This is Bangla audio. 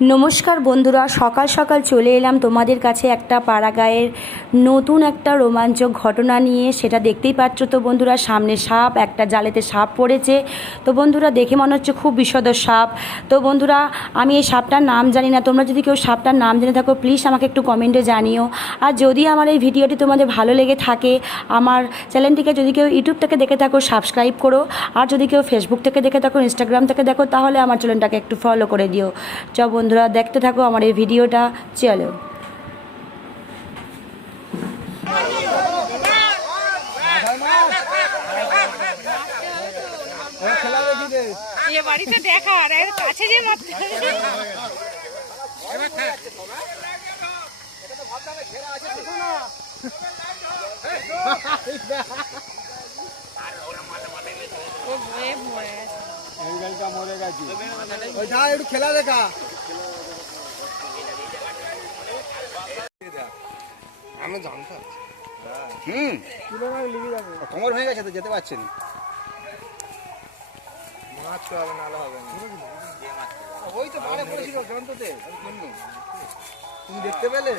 নমস্কার বন্ধুরা, সকাল সকাল চলে এলাম তোমাদের কাছে একটা পাড়াগাঁয়ের নতুন একটা রোমাঞ্চক ঘটনা নিয়ে। সেটা দেখতেই পাচ্ছ তো বন্ধুরা, সামনে সাপ, একটা জালেতে সাপ পড়েছে। তো বন্ধুরা দেখে মনে হচ্ছে খুব বিষধর সাপ। তো বন্ধুরা আমি এই সাপটার নাম জানি না, তোমরা যদি কেউ সাপটার নাম জেনে থাকো প্লিজ আমাকে একটু কমেন্টে জানিও। আর যদি আমার এই ভিডিওটি তোমাদের ভালো লেগে থাকে, আমার চ্যানেলটিকে যদি কেউ ইউটিউব থেকে দেখে থাকো সাবস্ক্রাইব করো, আর যদি কেউ ফেসবুক থেকে দেখে থাকো, ইনস্টাগ্রাম থেকে দেখো, তাহলে আমার চ্যানেলটাকে একটু ফলো করে দিও। বন্ধুরা দেখতে থাকো আমার এই ভিডিওটা, চলো। বাড়িতে দেখা আর কাছে যে একটু খেলা দেখা আমি জানতাম। কোমর হয়ে গেছে তো যেতে পারছেন। মাছ তো হবে, নাহলে হবে না। ওই তো পাড়ে পড়েছিল জন্তুতে, তুমি দেখতে পেলে?